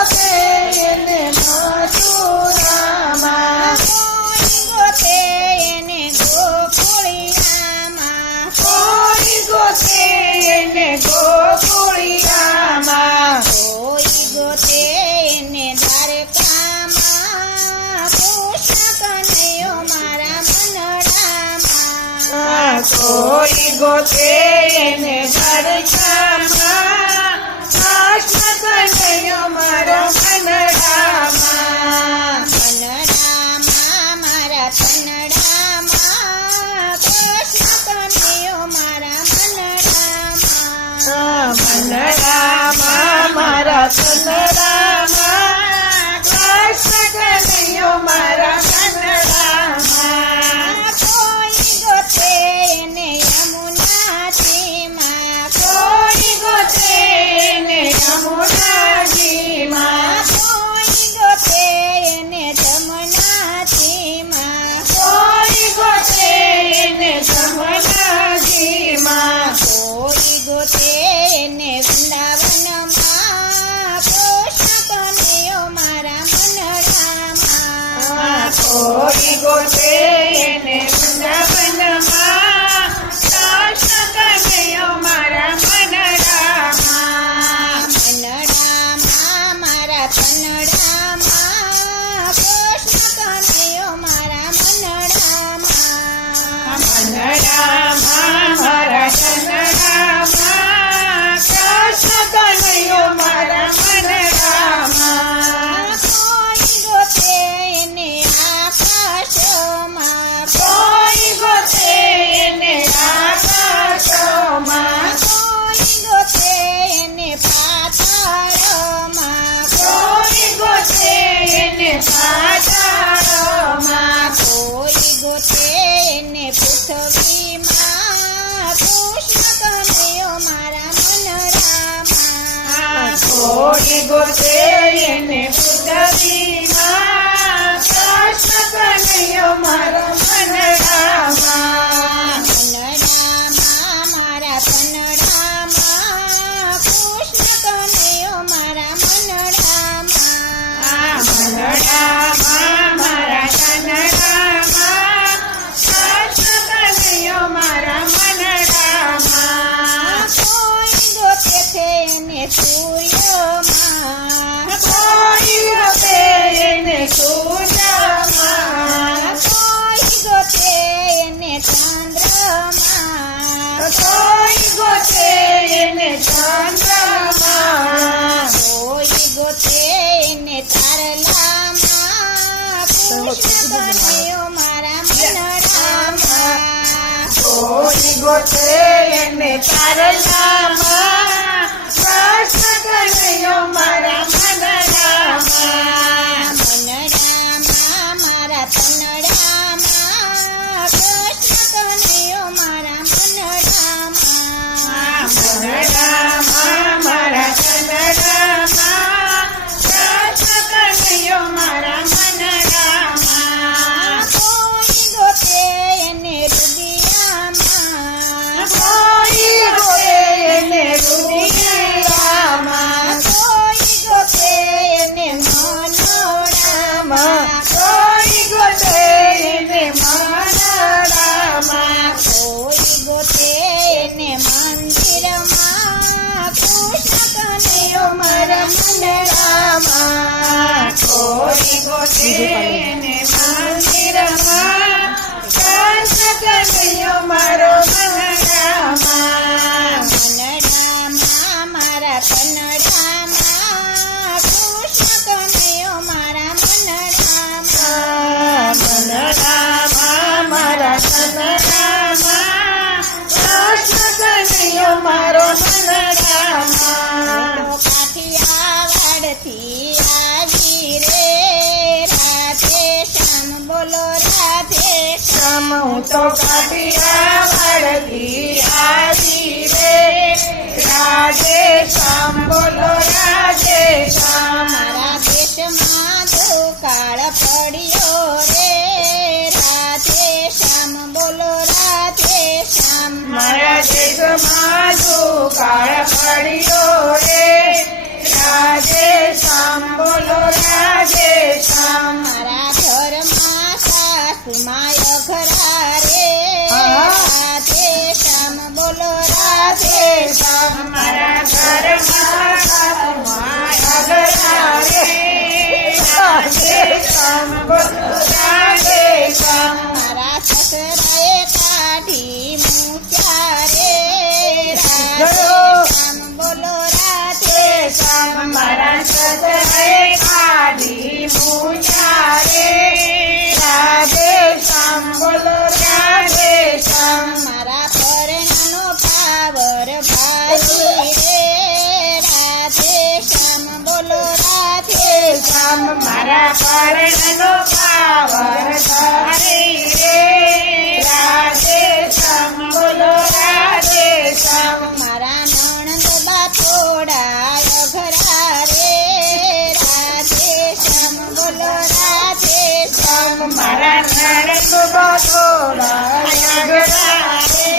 ગોતે એને મથુરામાં, કોઈ ગોતે એને ગોકુળિયામાં, કોઈ ગોતે એને ગોકુળિયામાં, કોઈ ગોતે એને દ્વારકામાં, કૃષ્ણ કનૈયો મારા મનડામાં, કોઈ ગોતે એને દ્વારકામાં, કૃષ્ણ કનૈયો મારા મનડામાં, મનડામાં મારા કનડામાં, કૃષ્ણ કનૈયો મારા મનડામાં, મનડામાં મારા કનડામાં, કૃષ્ણ કનૈયો મારા મનડામાં, કોઈ ગોતે એને યમુનાજીમાં, કોઈ ગોતે એને યમુનાજીમાં, કોઈ ગોતે એને જમનાજીમાં, કોઈ ગોતે એને જમનાજીમાં, કોઈ ગોતે એને વૃંદાવનમાં, કૃષ્ણ કનૈયો મારા મનડામાં, કોઈ ગોતે એને વૃંદાવનમાં, કૃષ્ણ કનૈયો મારા મનડામાં, મનડામાં મારા કનડામાં, કૃષ્ણ કનૈયો મારા મનડામાં, મનડામાં મારા કનડામાં, કૃષ્ણ કનૈયો મારા મનડામાં, કોઈ ગોતે એને આકાશમાં, કોઈ ગોતે એને આકાશમાં, કોઈ ગોતે એને પાતાળમાં, કોઈ ગોતે એને પાતાળમાં, કોઈ ગોતે એને પૃથ્વીમાં, કૃષ્ણ કનૈયો મારા મનડામાં, કોઈ ગોતે એને પૃથ્વીમાં, કૃષ્ણ કનૈયો મારા મનડામાં, મનડામાં મારા કનડામાં, કૃષ્ણ કનૈયો મારા મનડામાં, મનડામાં મારા કનડામાં, કૃષ્ણ કનૈયો મારા મનડામાં, કોઈ ગોતે છે એને સૂર્યમાં, કોઈ ગોતે એને સૂર્યમાં, કોઈ ગોતે એને ચંદ્રમાં, કોઈ ગોતે એને ચંદ્રમાં, કોઈ ગોતે એને તારલામાં, કૃષ્ણ કનૈયો મારા મનડામાં, કોઈ ગોતે એને તારલામાં, કૃષ્ણ કનૈયો મારા મનડામાં, મનડામાં મારા કનડામાં, કૃષ્ણ કનૈયો મારા મનડામાં, મનડામાં મારા કનડામાં, કૃષ્ણ કનૈયો મારા મનડામાં, કોઈ ગોતે એને રુદિયામાં, કોઈ ગોતે એને રુદિયામાં, કોઈ ગોતે એને મનોડામાં, કોઈ ગોતે એને મનડામાં, કોઈ ગોતે એને મંદિરમાં, કૃષ્ણ કનૈયો મારા મનડામાં, કોઈ ગોતે એને મંદિરમાં, કૃષ્ણ કનૈયો મારો મનડામાં, મનડામાં મારા કનડામાં, કૃષ્ણ કનૈયો મારા મનડામાં, મનડામાં મારા કનડામાં, કૃષ્ણ કનૈયો મારો મનડામાં, કાઠિયાવાડથી આવી રે રાધે શ્યામ બોલો રાધે શ્યામ, હું તો કાઠિયાવાડથી આવી રે રાધે શ્યામ બોલો રાધે શ્યામ, મારા દેશમાં દુકાળ પડ્યો રે રાધે શ્યામ બોલો રાધે શ્યામ, મારા દેશમાં દુકાળ પડ્યો રે રાધે શ્યામ રાધે શ્યામ મારા ઘરમાં સાસુમાં અગરા રે રાધે શ્યામ બોલો રાધે શ્યામ મારા સસરાએ કાઢી મૂક્યા રે રાધે શ્યામ બોલો રાધે શ્યામ મારા સસરાએ કાઢી મૂક્યા રે રાધે શ્યામ બોલો રાધે શ્યામ મારા પરણાનો પાવર ભાઈ રે રાધે શ્યામ બોલો રાધે શ્યામ મારા પરણનો પાવર ધારી રે રાધે શ્યામ બોલો રાધે શ્યામ મારા નણંદ બા થોડા અઘરા રે રાધે શ્યામ બોલો રાધે શ્યામ મારા નણંદ બટોળા અગરા રે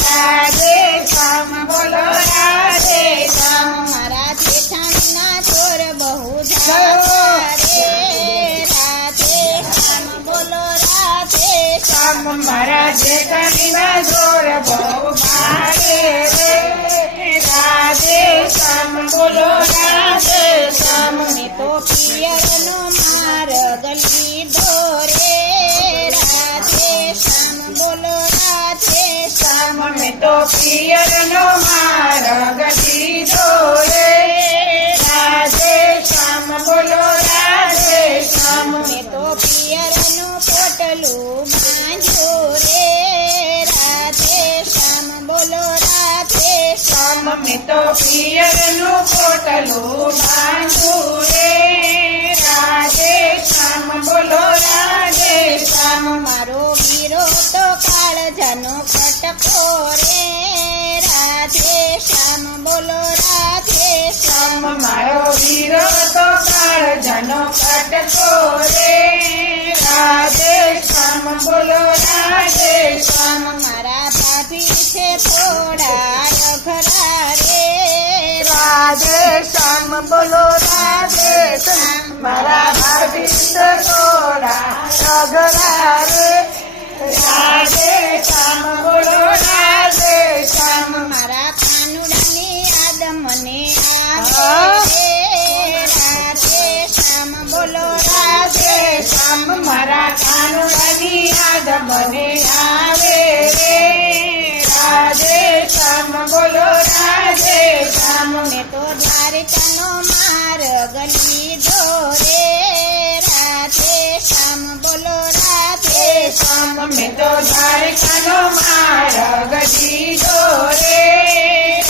રાધે શ્યામ બોલો રાધે શ્યામ મારા જેઠાણીના ચોર બહુ ઝાલા રે રાધે શ્યામ બોલો રાધે શ્યામ મારા જેઠાણીના જોર બહુ ભારે રે રાધે શ્યામ બોલો રાધે શ્યામ મેં તો પિયરનો માર્ગ લીધો રે રાધે શ્યામ બોલો રાધે શ્યામ મેં તો પિયરનો માર્ગ લીધો રે રાધે શ્યામ બોલો રાધે શ્યામ મેં તો પિયરનું પોટલું બાંધ્યું રે રાધે શ્યામ બોલો રાધે શ્યામ મેં તો પિયરનું પોટલું બાંધું રે રાધે શ્યામ બોલો રાધે શ્યામ મારો વીરો તો કાળજાનો ખટકો રે રાધે શ્યામ બોલો રાધે શ્યામ મારો વીરો તો કાળજાનો કટકો રે રાધે શ્યામ બોલો રાધે શ્યામ મારા ભાભી છે થોડા અઘરા રે રાધે શ્યામ બોલો રાધે શ્યામ મારા ભાભી થોડા અઘરા રે રાધે શ્યામ બોલો રાધે શ્યામ મારા કાનુડાની યાદ મને આવે રે રાધે શ્યામ બોલો રાધે શ્યામ મારા કાનુડાની યાદ મને આવે રે રાધે શ્યામ બોલો રાધે શ્યામ મેં તો દ્વારકાનો માર્ગ લીધો રે રાધે શ્યામ બોલો રાધે શ્યામ મેં તો દ્વારકાનો માર્ગ લીધો રે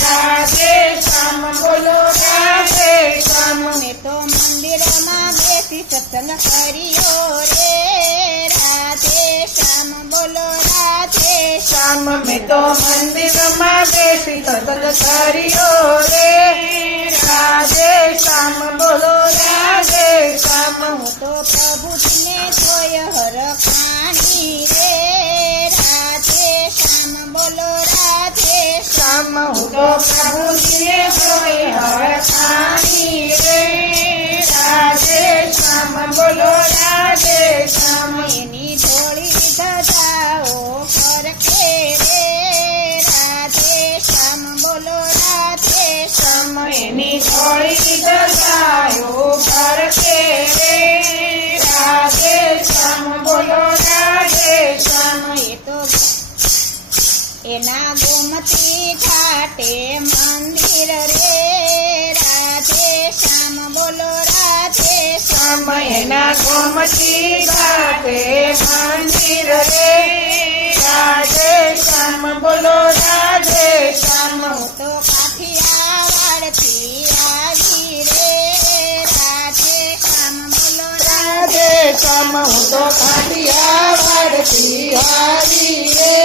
રાધે શ્યામ બોલો રાધે શ્યામ મેં તો મંદિરમાં બેસી સત્સંગ કર્યો રે રાધે શ્યામ બોલો રાધે શ્યામ મેં તો મંદિરમાં બેસી સત્સંગ કર્યો રે રાધે શ્યામ બોલો રાધે શ્યામ હું તો પ્રભુજીને જોય હરખાણી રે રાધે શ્યામ બોલો રાધે શ્યામ હું તો પ્રભુજીને જોઈ હરખાણી રે રાધે શ્યામ બોલો રાધે શ્યામ એની ધોળી ધજાઓ ફરકે રે રાધે શ્યામ બોલો રાધે શ્યામ એની થોડી દશાયો ફરકે રે રાધે શ્યામ બોલો રાધે શ્યામ એ તો એના ગોમતી ઘાટે મંદિર રે રાધે શ્યામ બોલો રાધે શ્યામ એના ગોમતી ઘાટે મંદિર રે રાધે શ્યામ બોલો રાધે શ્યામ તો કાઠિયાવાડથી આવી રે રાધે શ્યામ બોલો રાધે શ્યામ હું તો કાઠિયાવાડથી આવી રે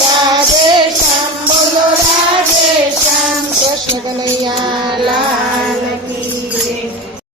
રાધે શ્યામ બોલો રાધે શ્યામ કૃષ્ણ કનૈયા